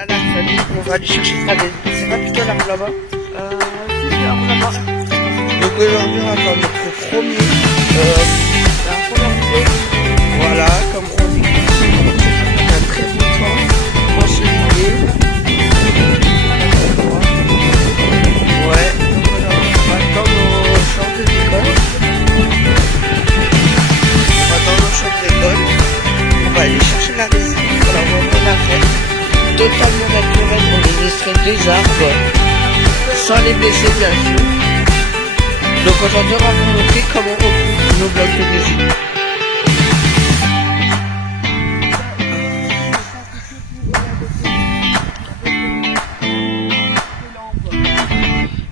Là, la famille, on va aller chercher ça. C'est pas plutôt l'arbre là-bas Si, c'est l'arbre là-bas. Donc aujourd'hui, on va faire notre premier. La première vidéo. Voilà, comme on dit, un très bon temps pour se lier. Ouais, donc voilà, on va dans nos chambres d'école. On va dans nos chambres d'école. On va aller chercher la résine pour la remettre après. Totalement naturel, on les extrait des arbres, sans les blesser bien sûr. Donc aujourd'hui, on va vous montrer comment on coupe nos blocs de résine.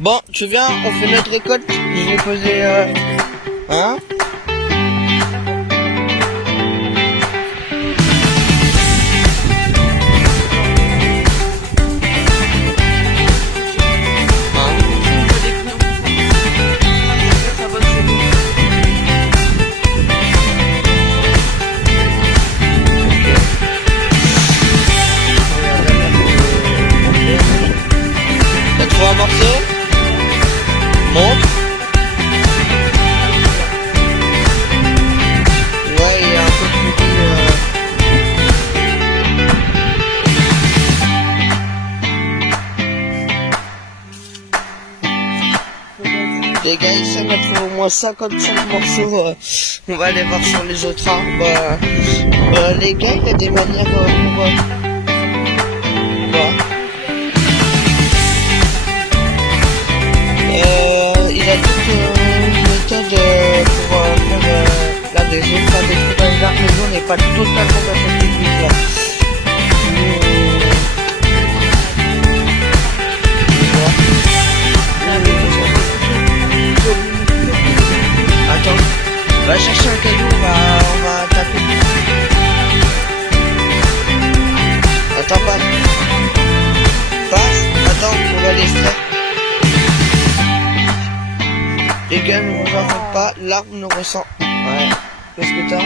Bon, tu viens, on fait notre récolte. Je vais poser hein. T'as trouvé un morceau? Montre. Ouais, il est un peu pourri. Les gars, ici on a trouvé au moins 55 morceaux. On va aller voir sur les autres arbres. Les gars, il y a des manières pour... il a toute une méthode pour faire la résine, faire des trous dans les arbres, mais nous on n'est pas totalement dans cette technique là. Attends, va chercher un caillou, on va taper. Attends, passe, attends, on va l'extraire. Les gars, ne vous en faites pas, l'arbre nous ressent. Ouais. Qu'est-ce que t'as?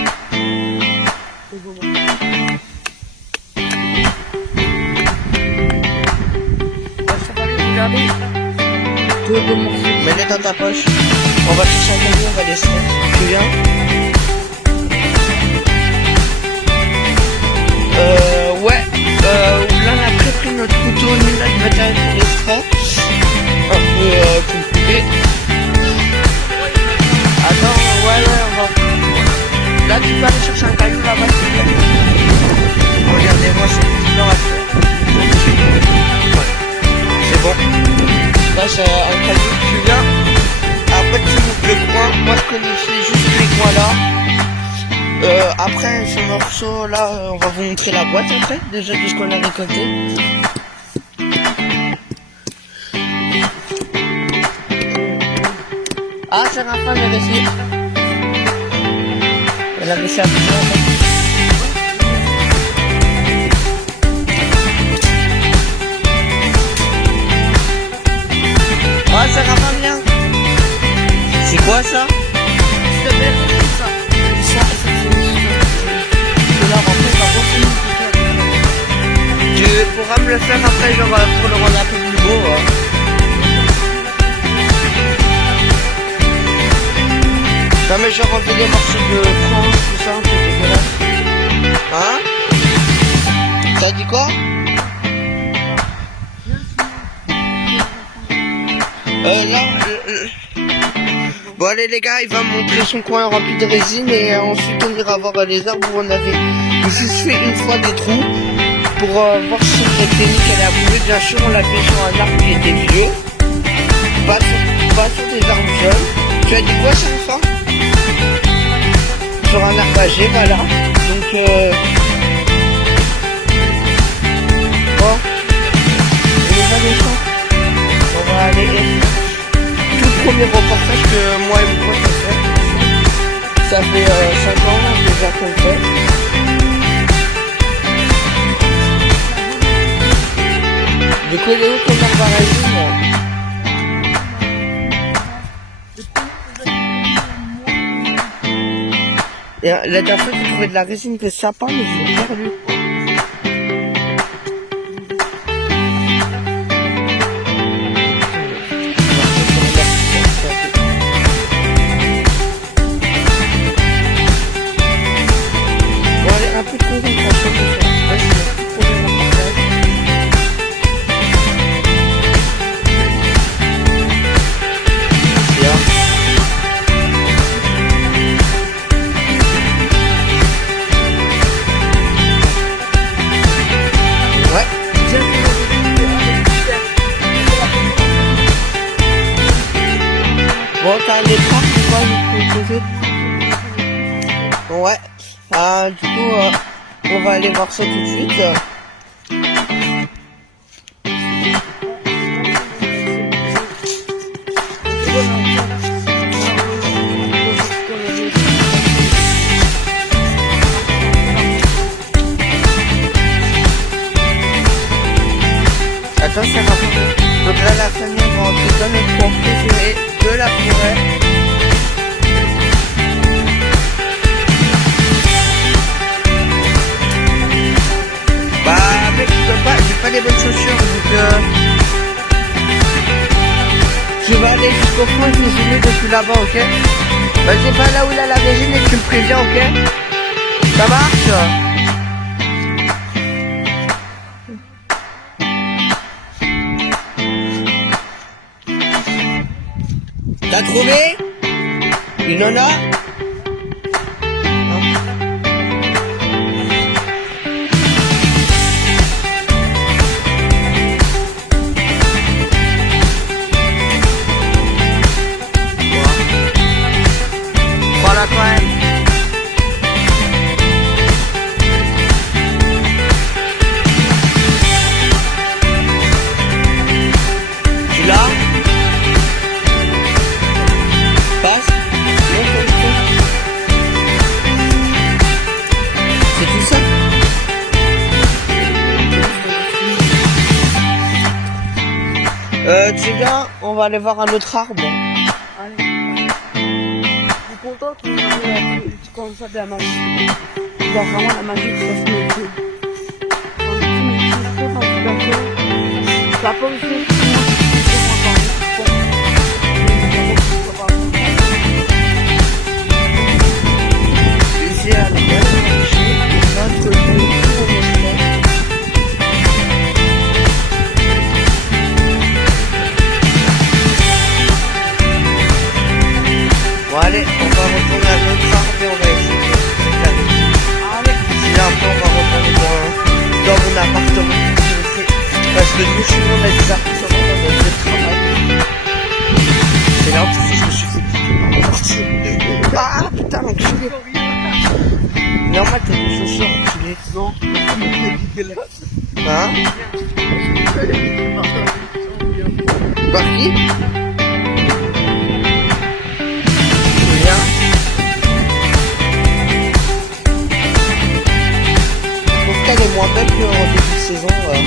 Ça va aller, regardez. Mets-les dans ta poche. On va chercher un caillou, on va les faire. Tu viens? Ouais. Là, on a pris notre couteau, ni notre matériel pour l'extraire. Un peu compliqué. Attends, ouais, on va. Là, tu peux aller chercher un caillou là-bas, s'il te plaît. Regardez-moi ce petit blanc à faire. Ouais. C'est bon. Là, c'est un caillou, tu viens. Après, tu ouvres le coin. Moi, je connaissais juste les coins là. Après, ce morceau là, on va vous montrer la boîte après, déjà de ce qu'on a récolté. Ah, c'est Raphaël, la réussite. Elle a réussi à faire ça. Ah, c'est Raphaël, bien. C'est quoi ça? C'est de la résine, ça. De la rentrée, par contre, tu pourras me le faire après, genre, pour le rendre un peu plus beau. Non mais j'ai enlevé des morceaux de France, tout ça, c'est dégueulasse. Hein? T'as dit quoi? Bon allez les gars, il va me montrer son coin rempli de résine et ensuite on ira voir les arbres où on avait juste fait une fois des trous pour voir si cette technique elle a bougé. Bien sûr on l'a fait sur un arbre qui était vieux, pas sur des arbres jeunes. Tu as dit quoi ça? Sur un arbre âgé, voilà. Donc bon, on va aller tout premier reportage que moi et mon pote on fait. Ça fait 5 ans déjà qu'on le fait. Du coup il est où ton arbre à résine? Et la dernière fois, j'ai trouvé de la résine de sapin, mais je l'ai perdu. suite. Ouais. Du coup, on va aller voir ça tout de suite. Attends, ça va. Donc là, la famille va rentrer dans notre coin préféré de la forêt. Bah, mec, j'ai pas les bonnes chaussures, donc je vais aller jusqu'au fond, je vais zoomer depuis là-bas, ok? Bah, j'ai pas là où il a la régine et tu me préviens, ok? Ça marche? T'as trouvé? Il en a? Voilà quand même. Tu l'as? Passe. C'est tout ça? Tu viens, on va aller voir un autre arbre. Allez. Je suis contente qu'on ait commencé à faire la magie. Genre vraiment la magie de ce métier. La pomme Ici, à la belle marché, notre lieu pour bon, allez, on va retourner à notre arbre et on va essayer de faire des trucs. Allez. Sinon, après, on va retourner dans mon appartement. Parce que nous, chez nous, on a des appartements dans notre lieu de travail. C'est là où je me suis fait sortir. Ah, putain, l'enculé. Normal, t'as des chaussures, enculé. Non. Hein? Par qui? Rien. Je trouve qu'elle est moins belle qu'en début de saison. Ouais,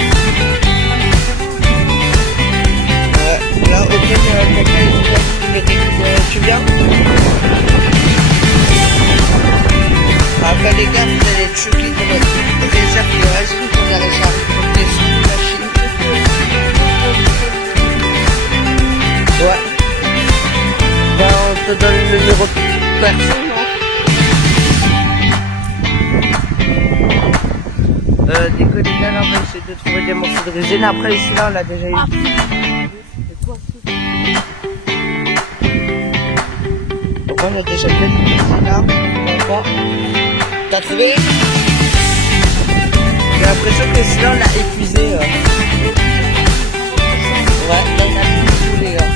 là, ok, tu viens? Après les gars, vous allez être choqués de notre réserve de résine qu'on a réussi à récolter sur une machine. Ouais. Ben, on te donne le numéro de personne, non? Décoller là, on va essayer de trouver des morceaux de résine. Après, celui-là, on l'a déjà eu. Donc, on a déjà fait une résine là. D'accord. T'as trouvé? J'ai l'impression que celui-là, on l'a épuisé. Ouais, là, il a tout les gars.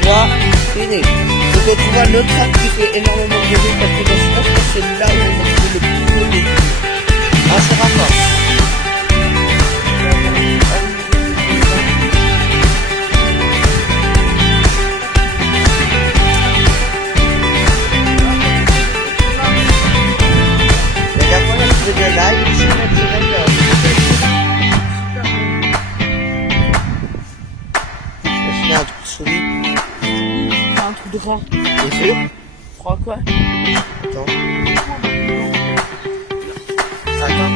Tu vois, fini. Donc, on trouve un autre arbre qui fait énormément de bruit parce que je pense que c'est là où on a trouvé le plus de bruit. Ah, c'est raccord. Mais d'abord, on a trouvé de l'ail, ici, on a trouvé un truc solide. C'est un truc de froid. T'es sûr? Froid quoi? Attends. Attends.